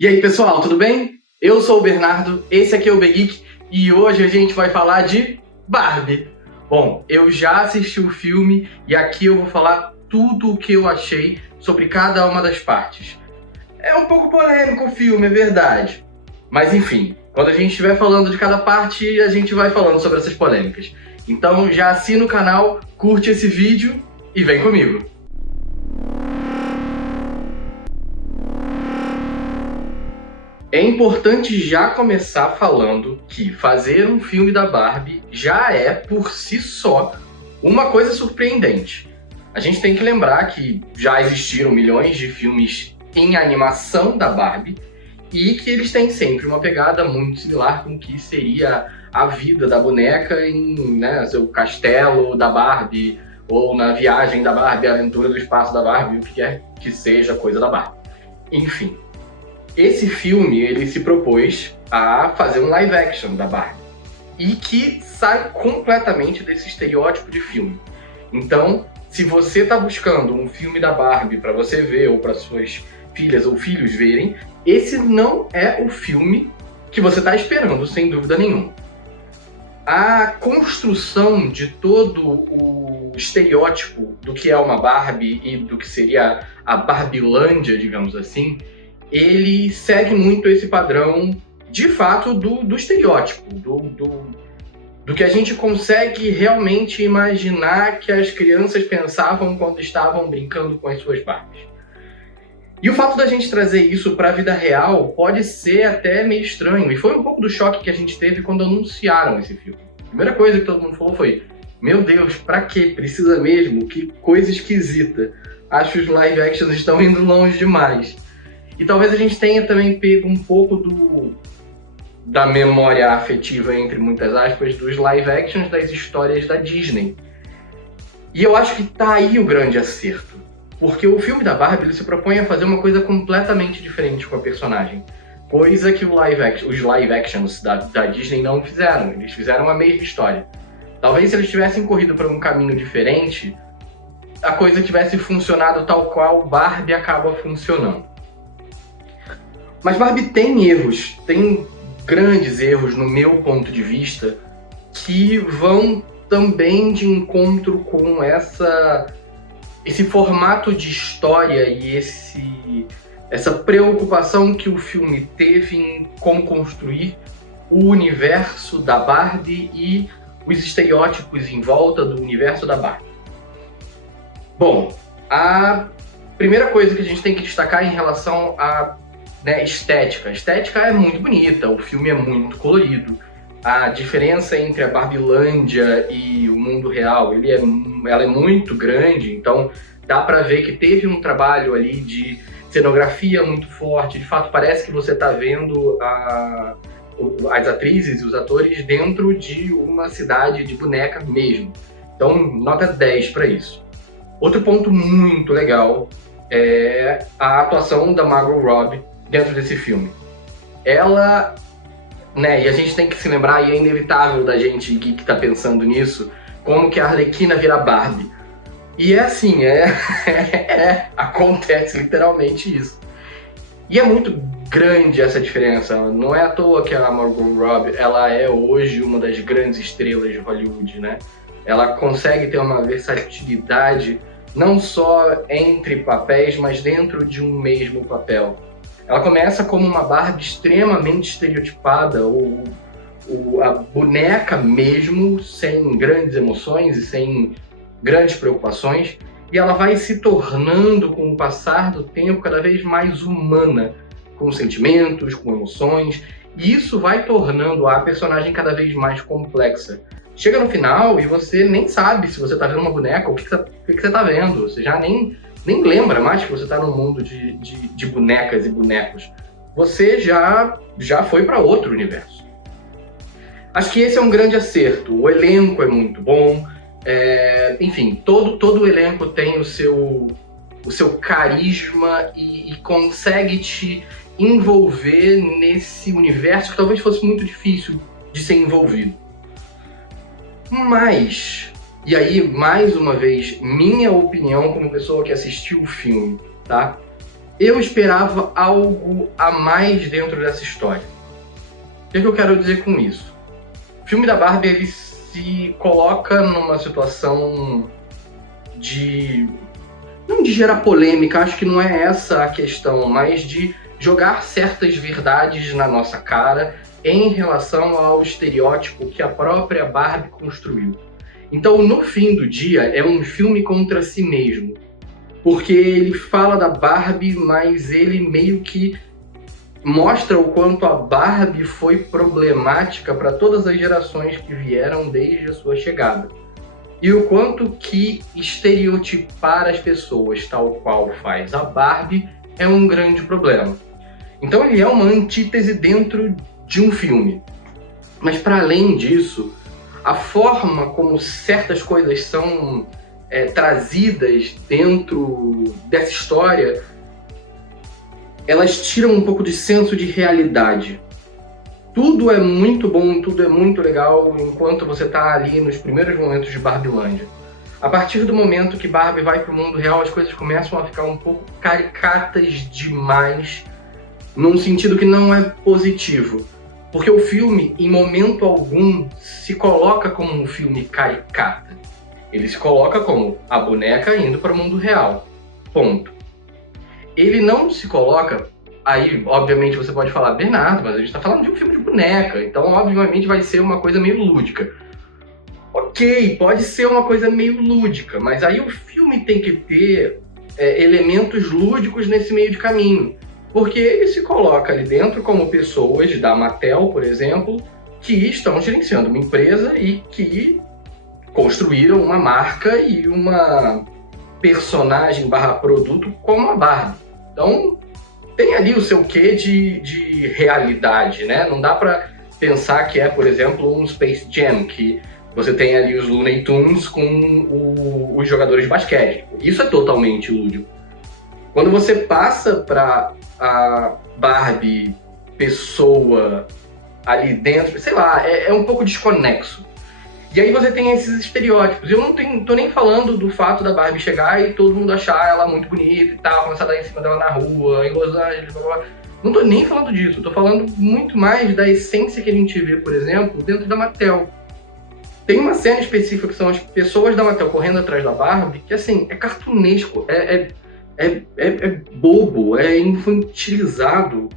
E aí pessoal, tudo bem? Eu sou o Bernardo, esse aqui é o Begeek e hoje a gente vai falar de Barbie. Bom, eu já assisti o filme e aqui eu vou falar tudo o que eu achei sobre cada uma das partes. É um pouco polêmico o filme, é verdade. Mas enfim, quando a gente estiver falando de cada parte, a gente vai falando sobre essas polêmicas. Então já assina o canal, curte esse vídeo e vem comigo. É importante já começar falando que fazer um filme da Barbie já é, por si só, uma coisa surpreendente. A gente tem que lembrar que já existiram milhões de filmes em animação da Barbie e que eles têm sempre uma pegada muito similar com o que seria a vida da boneca em seu castelo da Barbie ou na viagem da Barbie, a aventura do espaço da Barbie, o que quer que seja coisa da Barbie. Enfim. Esse filme, ele se propôs a fazer um live action da Barbie e que sai completamente desse estereótipo de filme. Então, se você está buscando um filme da Barbie para você ver ou para suas filhas ou filhos verem, esse não é o filme que você está esperando, sem dúvida nenhuma. A construção de todo o estereótipo do que é uma Barbie e do que seria a Barbilândia, digamos assim, ele segue muito esse padrão, de fato, do estereótipo, do que a gente consegue realmente imaginar que as crianças pensavam quando estavam brincando com as suas Barbies. E o fato da gente trazer isso para a vida real pode ser até meio estranho, e foi um pouco do choque que a gente teve quando anunciaram esse filme. A primeira coisa que todo mundo falou foi: meu Deus, pra quê? Precisa mesmo? Que coisa esquisita. Acho que os live actions estão indo longe demais. E talvez a gente tenha também pego um pouco da memória afetiva, entre muitas aspas, dos live actions das histórias da Disney. E eu acho que tá aí o grande acerto. Porque o filme da Barbie ele se propõe a fazer uma coisa completamente diferente com a personagem. Coisa que os live actions da Disney não fizeram. Eles fizeram a mesma história. Talvez se eles tivessem corrido para um caminho diferente, a coisa tivesse funcionado tal qual Barbie acaba funcionando. Mas Barbie tem erros, tem grandes erros no meu ponto de vista, que vão também de encontro com esse formato de história e essa preocupação que o filme teve em como construir o universo da Barbie e os estereótipos em volta do universo da Barbie. Bom, a primeira coisa que a gente tem que destacar em relação à estética. A estética é muito bonita, o filme é muito colorido. A diferença entre a Barbilândia e o mundo real, ela é muito grande, então dá pra ver que teve um trabalho ali de cenografia muito forte. De fato, parece que você tá vendo as atrizes e os atores dentro de uma cidade de boneca mesmo. Então, nota 10 para isso. Outro ponto muito legal é a atuação da Margot Robbie dentro desse filme. Ela, e a gente tem que se lembrar, e é inevitável da gente que tá pensando nisso, como que a Arlequina vira Barbie. E é assim, acontece literalmente isso. E é muito grande essa diferença, não é à toa que a Margot Robbie, ela é hoje uma das grandes estrelas de Hollywood, né? Ela consegue ter uma versatilidade não só entre papéis, mas dentro de um mesmo papel. Ela começa como uma Barbie extremamente estereotipada, a boneca mesmo, sem grandes emoções e sem grandes preocupações, e ela vai se tornando, com o passar do tempo, cada vez mais humana, com sentimentos, com emoções, e isso vai tornando a personagem cada vez mais complexa. Chega no final e você nem sabe se você está vendo uma boneca ou o que você está vendo, você já nem lembra mais que você está num mundo de bonecas e bonecos. Você já foi para outro universo. Acho que esse é um grande acerto. O elenco é muito bom. Enfim, todo o elenco tem o seu carisma e consegue te envolver nesse universo que talvez fosse muito difícil de ser envolvido. Mas, e aí, mais uma vez, minha opinião como pessoa que assistiu o filme, tá? eu esperava algo a mais dentro dessa história. O que eu quero dizer com isso? O filme da Barbie, ele se coloca numa situação de... não de gerar polêmica, acho que não é essa a questão, mas de jogar certas verdades na nossa cara em relação ao estereótipo que a própria Barbie construiu. Então, no fim do dia, é um filme contra si mesmo. Porque ele fala da Barbie, mas ele meio que mostra o quanto a Barbie foi problemática para todas as gerações que vieram desde a sua chegada. E o quanto que estereotipar as pessoas tal qual faz a Barbie é um grande problema. Então ele é uma antítese dentro de um filme. Mas para além disso, a forma como certas coisas são trazidas dentro dessa história, elas tiram um pouco de senso de realidade. Tudo é muito bom, tudo é muito legal enquanto você está ali nos primeiros momentos de Barbilândia. A partir do momento que Barbie vai para o mundo real, as coisas começam a ficar um pouco caricatas demais, num sentido que não é positivo. Porque o filme, em momento algum, se coloca como um filme caricata. Ele se coloca como a boneca indo para o mundo real. Ponto. Ele não se coloca... Aí, obviamente, você pode falar, Bernardo, mas a gente está falando de um filme de boneca, então, obviamente, vai ser uma coisa meio lúdica. Ok, pode ser uma coisa meio lúdica, mas aí o filme tem que ter elementos lúdicos nesse meio de caminho. Porque ele se coloca ali dentro como pessoas da Mattel, por exemplo, que estão gerenciando uma empresa e que construíram uma marca e uma personagem barra produto como a Barbie. Então, tem ali o seu quê de realidade, né? Não dá pra pensar que é, por exemplo, um Space Jam, que você tem ali os Looney Tunes com os jogadores de basquete. Isso é totalmente lúdico. Quando você passa pra a Barbie pessoa ali dentro, sei lá, é um pouco desconexo. E aí você tem esses estereótipos. Eu não tô nem falando do fato da Barbie chegar e todo mundo achar ela muito bonita e tal, começar a dar em cima dela na rua, em Los Angeles, blá blá blá. Não tô nem falando disso, tô falando muito mais da essência que a gente vê, por exemplo, dentro da Mattel. Tem uma cena específica que são as pessoas da Mattel correndo atrás da Barbie, que assim, é cartunesco, é bobo, é infantilizado.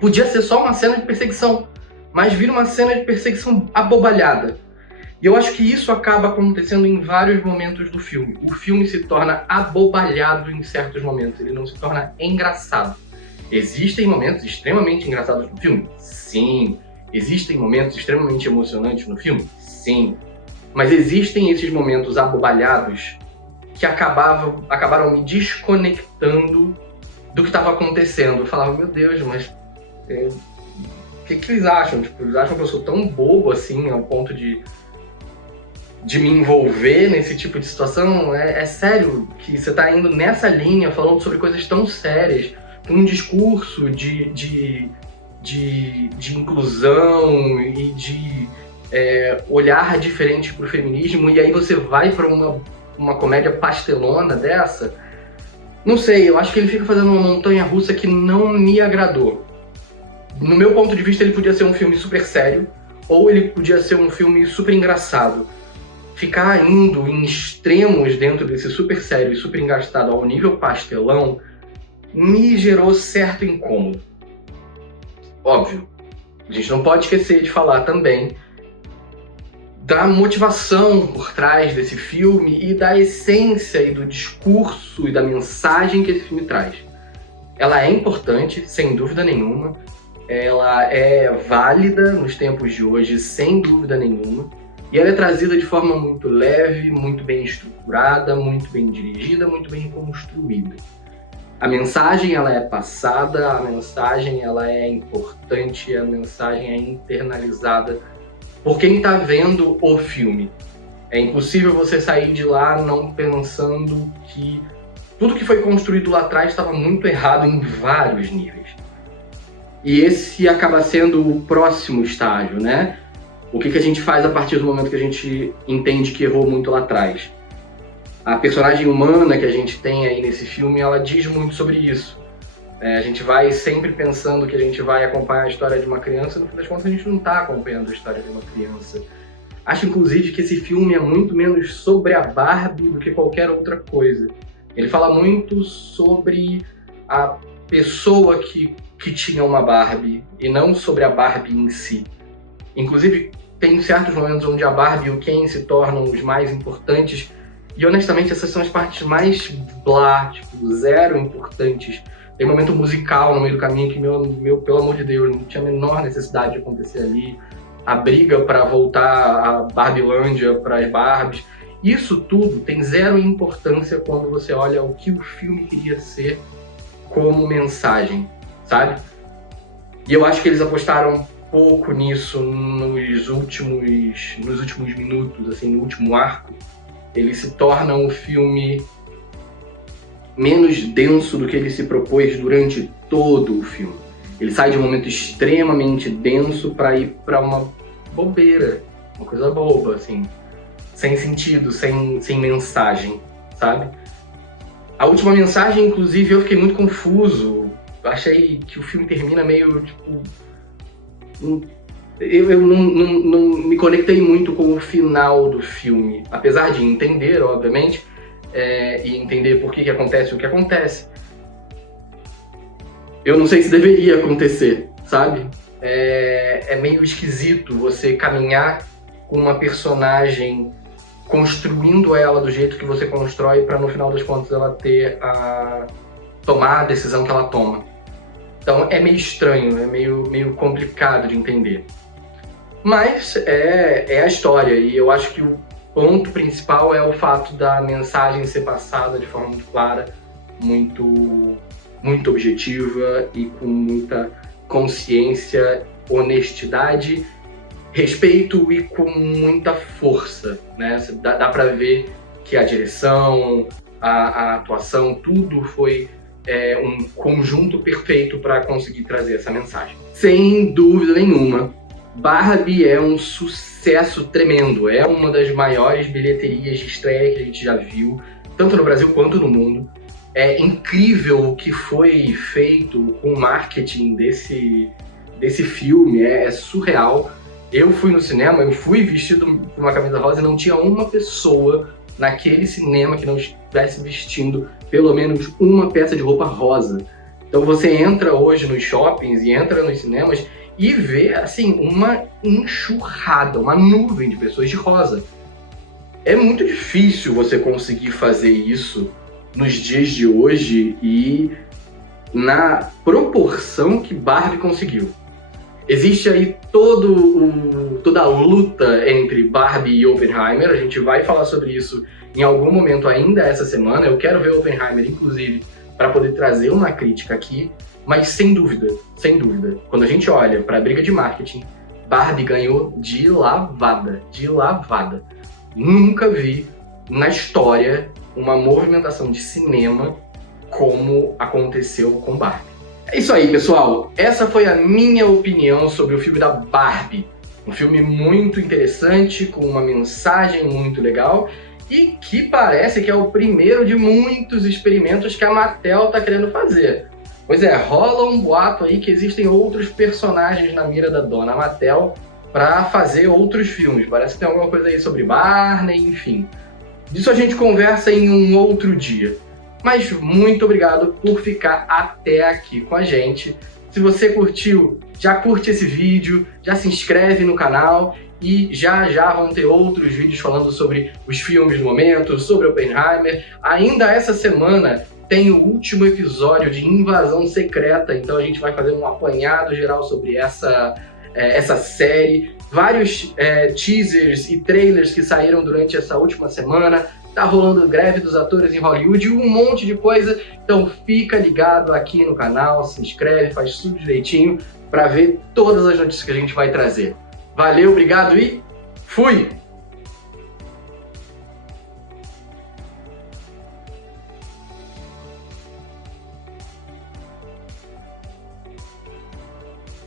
Podia ser só uma cena de perseguição, mas vira uma cena de perseguição abobalhada. E eu acho que isso acaba acontecendo em vários momentos do filme. O filme se torna abobalhado em certos momentos, ele não se torna engraçado. Existem momentos extremamente engraçados no filme? Sim. Existem momentos extremamente emocionantes no filme? Sim. Mas existem esses momentos abobalhados que acabaram me desconectando do que estava acontecendo. Eu falava, meu Deus, mas o que eles acham? Tipo, eles acham que eu sou tão bobo assim, ao ponto de me envolver nesse tipo de situação? É sério que você tá indo nessa linha, falando sobre coisas tão sérias, com um discurso de inclusão e de olhar diferente pro feminismo, e aí você vai para uma comédia pastelona dessa? Não sei, eu acho que ele fica fazendo uma montanha-russa que não me agradou. No meu ponto de vista, ele podia ser um filme super sério, ou ele podia ser um filme super engraçado. Ficar indo em extremos dentro desse super sério e super engraçado ao nível pastelão me gerou certo incômodo. Óbvio, a gente não pode esquecer de falar também da motivação por trás desse filme e da essência e do discurso e da mensagem que esse filme traz. Ela é importante, sem dúvida nenhuma. Ela é válida nos tempos de hoje, sem dúvida nenhuma. E ela é trazida de forma muito leve, muito bem estruturada, muito bem dirigida, muito bem construída. A mensagem ela é passada, a mensagem ela é importante, a mensagem é internalizada por quem está vendo o filme. É impossível você sair de lá não pensando que tudo que foi construído lá atrás estava muito errado em vários níveis. E esse acaba sendo o próximo estágio, né? O que a gente faz a partir do momento que a gente entende que errou muito lá atrás? A personagem humana que a gente tem aí nesse filme, ela diz muito sobre isso. A gente vai sempre pensando que a gente vai acompanhar a história de uma criança, no fim das contas a gente não está acompanhando a história de uma criança. Acho, inclusive, que esse filme é muito menos sobre a Barbie do que qualquer outra coisa. Ele fala muito sobre a pessoa que tinha uma Barbie e não sobre a Barbie em si. Inclusive, tem certos momentos onde a Barbie e o Ken se tornam os mais importantes e, honestamente, essas são as partes mais blá, tipo, zero importantes. Tem um momento musical no meio do caminho que, pelo amor de Deus, não tinha a menor necessidade de acontecer ali. A briga para voltar a Barbilândia para as Barbies. Isso tudo tem zero importância quando você olha o que o filme queria ser como mensagem, sabe? E eu acho que eles apostaram pouco nisso nos últimos minutos, assim, no último arco. Ele se torna um filme menos denso do que ele se propôs durante todo o filme. Ele sai de um momento extremamente denso para ir para uma bobeira, uma coisa boba, assim, sem sentido, sem mensagem, sabe? A última mensagem, inclusive, eu fiquei muito confuso. Achei que o filme termina meio, tipo... Eu não me conectei muito com o final do filme, apesar de entender, obviamente, e entender por que acontece o que acontece. Eu não sei se deveria acontecer, sabe? É meio esquisito você caminhar com uma personagem construindo ela do jeito que você constrói para no final das contas ela tomar a decisão que ela toma. Então é meio estranho, é meio complicado de entender. Mas é a história, e eu acho que o ponto principal é o fato da mensagem ser passada de forma muito clara, muito objetiva e com muita consciência, honestidade, respeito e com muita força, né? Dá pra ver que a direção, a atuação, tudo foi um conjunto perfeito para conseguir trazer essa mensagem. Sem dúvida nenhuma, Barbie é um sucesso tremendo, é uma das maiores bilheterias de estreia que a gente já viu, tanto no Brasil quanto no mundo. É incrível o que foi feito com o marketing desse filme, é surreal. Eu fui no cinema, eu fui vestido com uma camisa rosa e não tinha uma pessoa naquele cinema que não estivesse vestindo pelo menos uma peça de roupa rosa. Então você entra hoje nos shoppings e entra nos cinemas e vê, assim, uma enxurrada, uma nuvem de pessoas de rosa. É muito difícil você conseguir fazer isso nos dias de hoje e na proporção que Barbie conseguiu. Existe aí toda a luta entre Barbie e Oppenheimer. A gente vai falar sobre isso em algum momento ainda essa semana. Eu quero ver Oppenheimer, inclusive, para poder trazer uma crítica aqui. Mas sem dúvida, quando a gente olha para a briga de marketing, Barbie ganhou de lavada. Nunca vi na história uma movimentação de cinema como aconteceu com Barbie. É isso aí, pessoal. Essa foi a minha opinião sobre o filme da Barbie. Um filme muito interessante, com uma mensagem muito legal e que parece que é o primeiro de muitos experimentos que a Mattel está querendo fazer. Pois é, rola um boato aí que existem outros personagens na mira da dona Mattel para fazer outros filmes. Parece que tem alguma coisa aí sobre Barney, enfim. Disso a gente conversa em um outro dia. Mas muito obrigado por ficar até aqui com a gente. Se você curtiu, já curte esse vídeo, já se inscreve no canal e já vão ter outros vídeos falando sobre os filmes do momento, sobre Oppenheimer. Ainda essa semana tem o último episódio de Invasão Secreta, então a gente vai fazer um apanhado geral sobre essa série. Vários teasers e trailers que saíram durante essa última semana. Tá rolando greve dos atores em Hollywood e um monte de coisa. Então fica ligado aqui no canal, se inscreve, faz tudo direitinho para ver todas as notícias que a gente vai trazer. Valeu, obrigado e fui!